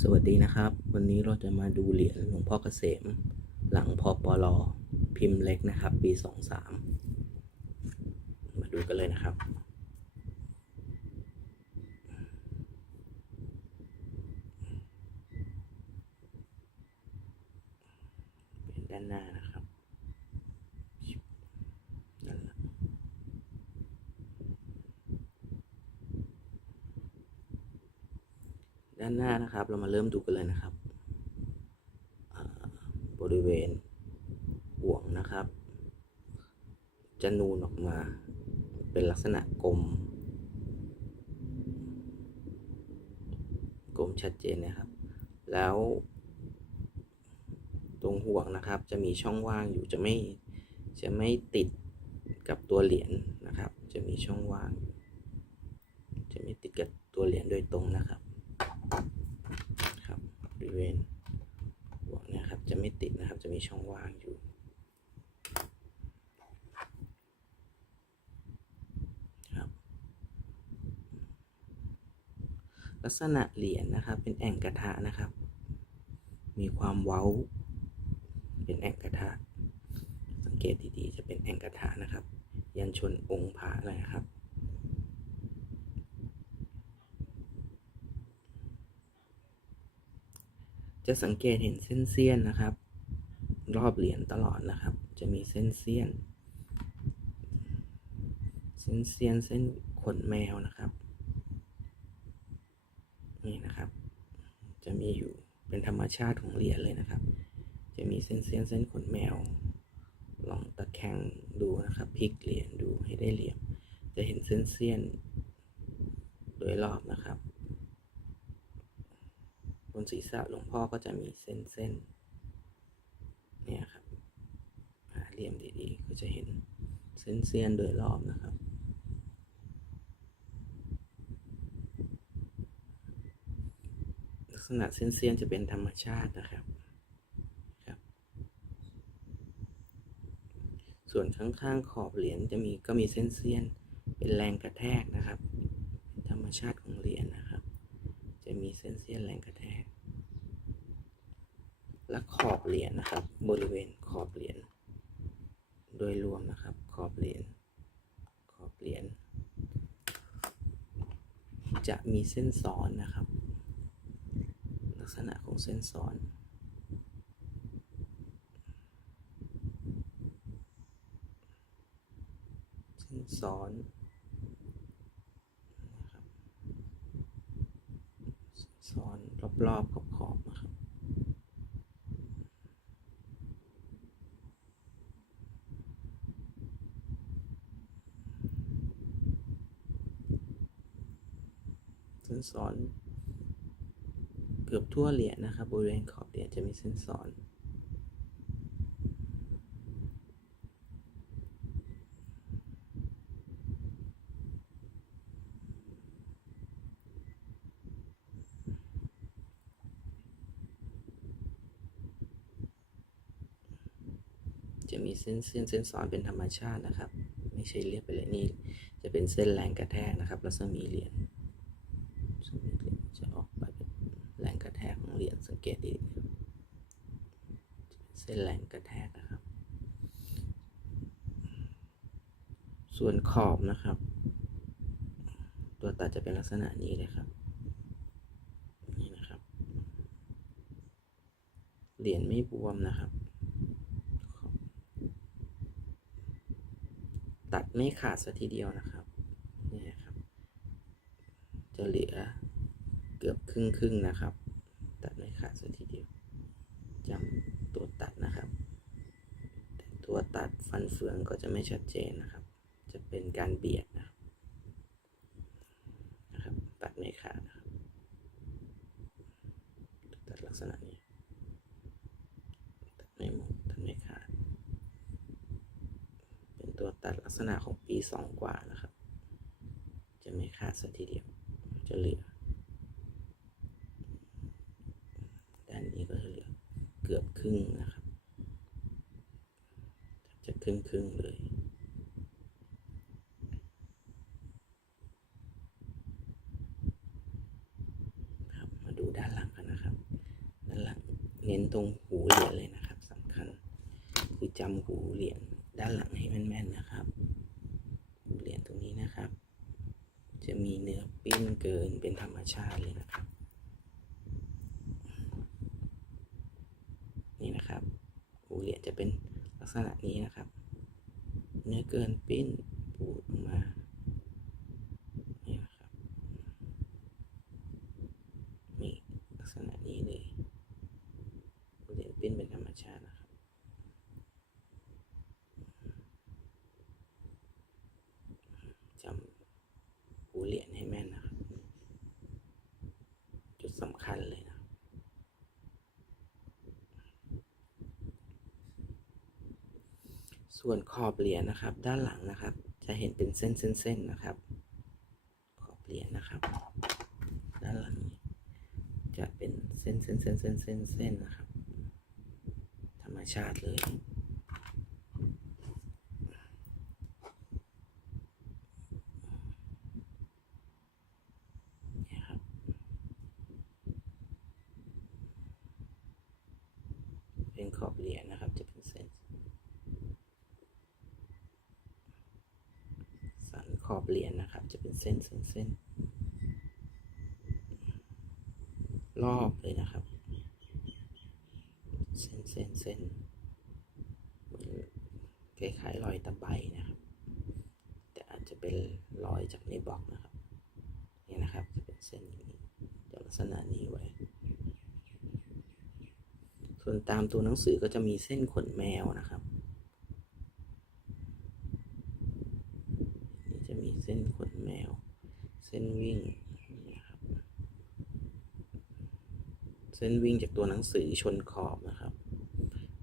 สวัสดีนะครับ วันนี้เราจะมาดูเหรียญหลวงพ่อเกษม หลังพอปลอพิมพ์เล็กนะครับ ปี23มาดูกันเลยนะครับ เป็นด้านหน้านะครับนั่นแหละด้านหน้านะครับ เรามาเริ่มดูกันเลยนะครับบริเวณห่วงนะครับ จะนูนออกมา เป็นลักษณะกลม กลมชัดเจนนะครับ แล้ว ตรงห่วงนะครับ จะมีช่องว่างอยู่จะไม่จะไม่ติดกับตัวเหรียญนะครับ จะมีช่องว่าง จะไม่ติดกับตัวเหรียญโดยตรงนะครับ ครับบริเวณห่วงเนะครับ จะไม่ติดนะครับ จะมีช่องว่างอยู่ ครับ ลักษณะเหรียญนะครับ เป็นแอ่งกระทะนะครับ มีความเว้า เป็นแอ่งกระทะ สังเกตดีๆจะเป็นแอ่งกระทะนะครับ ยันชนองค์พระเลยนะครับจะสังเกตเห็นเส้นเสี้ยนนะครับ รอบเหรียญตลอดนะครับ จะมีเส้นเสี้ยน เส้นเสี้ยนเส้นขนแมวนะครับ นี่นะครับ จะมีอยู่เป็น ธรรมชาติของเหรียญเลยนะครับ จะมีเส้นเส้นเส้นขนแมว ลองตะแคงดูนะครับพลิกเหรียญดูให้ได้เหลี่ยม จะเห็นเส้นเส้นโดยรอบนะครับ บนศีรษะหลวงพ่อก็จะมีเส้นเส้นเนี่ยครับเหลี่ยมดีๆก็จะเห็นเส้นเส้นโดยรอบนะครับ ลัก ษณะเส้นเสียนจะเป็นธรรมชาตินะครับครับ ส่วนข้างๆขอบเหรียญจะมีก็มีเส้นเสี้ยนเป็นแรงกระแทกนะครับ ธรรมชาติของเหรียญนะครับ จะมีเส้นเสี้ยนแรงกระแทก และขอบเหรียญนะครับ บริเวณขอบเหรียญโดยรวมนะครับ ขอบเหรียญขอบเหรียญจะมีเส้นซ้อนนะครับ ษณะของเส้นซ้อนเส้นซ้อนนะครับเส้นซ้อนรอบๆขอบๆนะครับเส้นซ้อน กือบทั่วเหรียญนะครับบริเวณขอบเหรียญจะมีเส้นซ้อนจะมีเส้นเส้นเส้นซ้อนเป็นธรรมชาตินะครับ ไม่ใช่เรียบไปเลยนี่จะเป็นเส้นแรงกระแทกนะครับรัศมีเหรียญรัศมีเหรียญจะออกไปเป็นแรงกระแทกของเหรียญสังเกตดีเส้นแรงกระแทกนะครับ ส่วนขอบนะครับ ตัวตัดจะเป็นลักษณะนี้เลยครับนี่นะครับ เหรียญไม่บวมนะครับ ตัดไม่ขาดสัทีเดียวนะครับนี่นะครับ จะเหลือเกือบครึ่งครึ่งๆนะครับ ขาดสัทีเดียวจำตัวตัดนะครับ แต่ตัวตัดฟันเฟืองก็จะไม่ชัดเจนนะครับ จะเป็นการเบียดนะครับนะครับตัดไม่ขาดนะครับตัดลักษณะนี้ตัดไม่หมดตัดไม่ขาด เป็นตัวตัดลักษณะของปีสองกว่านะครับ จะไม่ขาดสัทีเดียวจะเหลือ ด้านนี้ก็จะเหลือเกือบ ครึ่งนะครับจะครึ่งครึ่งเลย ครับ มาดูด้านหลังกันนะครับ ด้านหลังเน้นตรงหูเหรียญเลยนะครับสำคัญ คือจำหูเหรียญด้านหลังให้แม่นๆนะครับเหรียญตรงนี้นะครับ จะมีเนื้อปิ้นเกินเป็นธรรมชาติเลยนะครับ นี่นะครับ หูเหรียญจะเป็นลัก ษณะนี้นะครับ เนื้อเกินปิ้นปูดออกมานี่นะครับนี่ลักษณะนี้เลยเหรียญปิ้นเป็นธรรมชาตินะครับจำหูเหรียญให้แม่นนะครับ จุดสำคัญเลยนะ ส่วนขอบเหรียญนะครับ ด้านหลังนะครับ จะเห็นเป็นเส้นเส้นๆนะครับ ขอบเหรียญนะครับ ด้านหลังจะเป็นเส้นเส้นเส้นเส้นเส้นเส้นนะครับ ธรรมชาติเลยครับ เป็นขอบเหรียญนะครับ จะเป็นเส้น สัน ขอบเหรียญนะครับ จะเป็นเส้นเส้นเส้นรอบเลยนะครับ เส้นเส้นเส้นเหมือนคล้ายๆรอยตะไบนะครับ แต่อาจจะเป็นรอยจากในบล็อกนะครับนี่นะครับจะเป็นเส้นอย่างนี้จะลักษณะนี้ไว้ ส่วนตามตัวหนังสือก็จะมีเส้นขนแมวนะครับ นี่จะมีเส้นขนแมว เส้นวิ่งนะครับเส้นวิ่งจากตัวหนังสือชนขอบนะครับ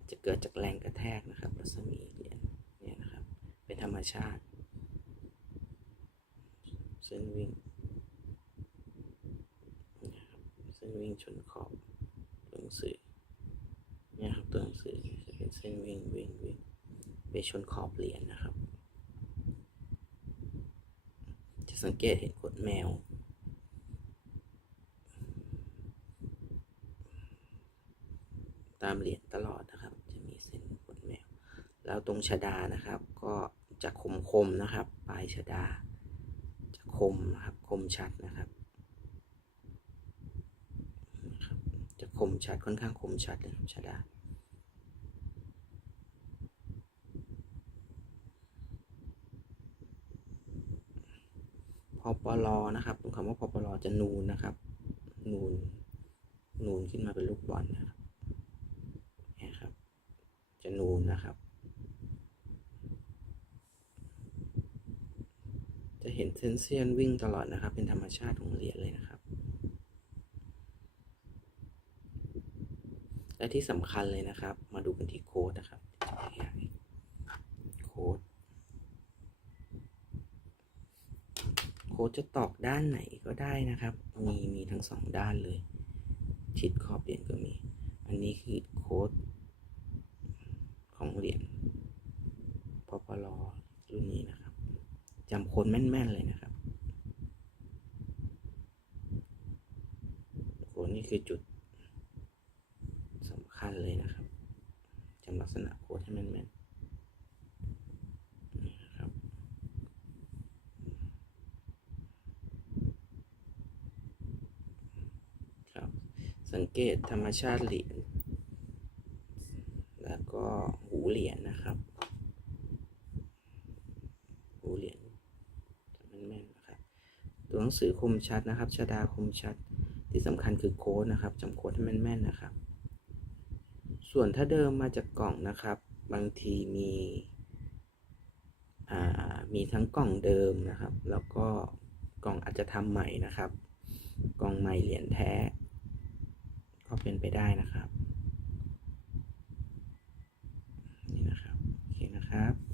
จะเกิดจากแรงกระแทกนะครับรัศมีเหรียญเนี่ยนะครับ เป็นธรรมชาติ เส้นวิ่งนี่นะครับเส้นวิ่งชนขอบตัวหนังสือเนี่ยครับตัวหนังสือจะเป็นเส้นวิ่งวิ่งวิ่งไปชนขอบเหรียญนะครับ จะ สังเกตเห็นขนแมว ตามเหรียญตลอดนะครับ จะมีเส้นขนแมว แล้วตรงชดานะครับ ก็จะคมคมนะครับ ปลายชดา จะคมนะครับ คมชัดนะครับนะครับจะคมชัดค่อนข้างคมชัดเลยครับชดา พอปลอนะครับตรงคำว่าพอปลอจะนูนนะครับ นูน นูนขึ้นมาเป็นลูกบอลนะครับนี่ยครับ จะนูนนะครับ จะเห็นเส้นเสี้ยนวิ่งตลอดนะครับ เป็นธรรมชาติของเหรียญเลยนะครับ และที่สำคัญเลยนะครับ มาดูกันที่โค้ดนะครับโค้ด โค้ดจะตอกด้านไหนก็ได้นะครับ มีมีทั้งสองด้านเลย ชิดขอบเหรียญก็มี อันนี้คือโค้ดของเหรียญพปลรุ่นนี้นะครับจำโค้ดแม่นๆเลยนะครับโค้ดนี่คือจุดสำคัญเลยนะครับจำลักษณะโค้ดให้แม่นๆนี่นะครับ ครับ สังเกตธรรมชาติเหรียญแล้วก็หูเหรียญนะครับ หูเหรียญแม่นๆนะครับ ตัวหนังสือคมชัดนะครับชดาคมชัดที่สำคัญคือโค้ดนะครับจำโค้ดให้แม่นๆนะครับ ส่วนถ้าเดิมมาจากกล่องนะครับ บางทีมีอ่ามีทั้งกล่องเดิมนะครับ แล้วก็กล่องอาจจะทำใหม่นะครับ กล่องใหม่เหรียญแท้ ก็เป็นไปได้นะครับ นี่นะครับ โอเคนะครับ